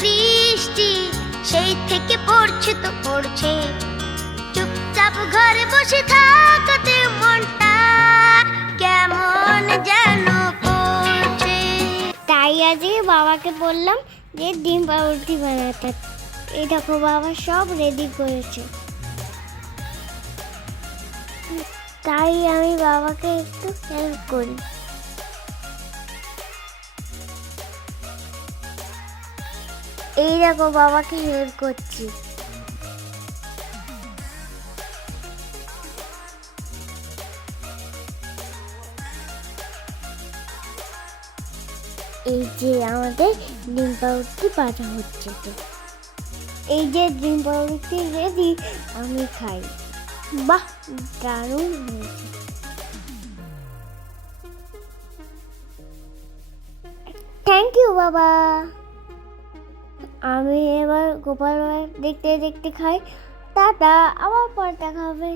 বৃষ্টি সেই থেকে পড়ছে তো পড়ছে, চুপচাপ ঘরে বসে থাকতে মনটা কেমন যেন করছে। তাই আজকে বাবাকে বললাম যে ডিম পাউরুটি বানাতে। এই দেখো বাবা সব রেডি করেছে, তাই আমি বাবাকে একটু হেল্প করি। এই দেখো বাবাকে হেল্প করছি। এই যে আমাদের ডিম পাউরুটি ভাজা হচ্ছে, তো এই যে ডিম পাউরুটি রেডি, আমি খাই। বাহ, দারুণ হয়েছে। থ্যাংক ইউ বাবা। আমি এবার গোপাল দেখতে দেখতে খাই। টাটা, আবার পরে দেখা হবে।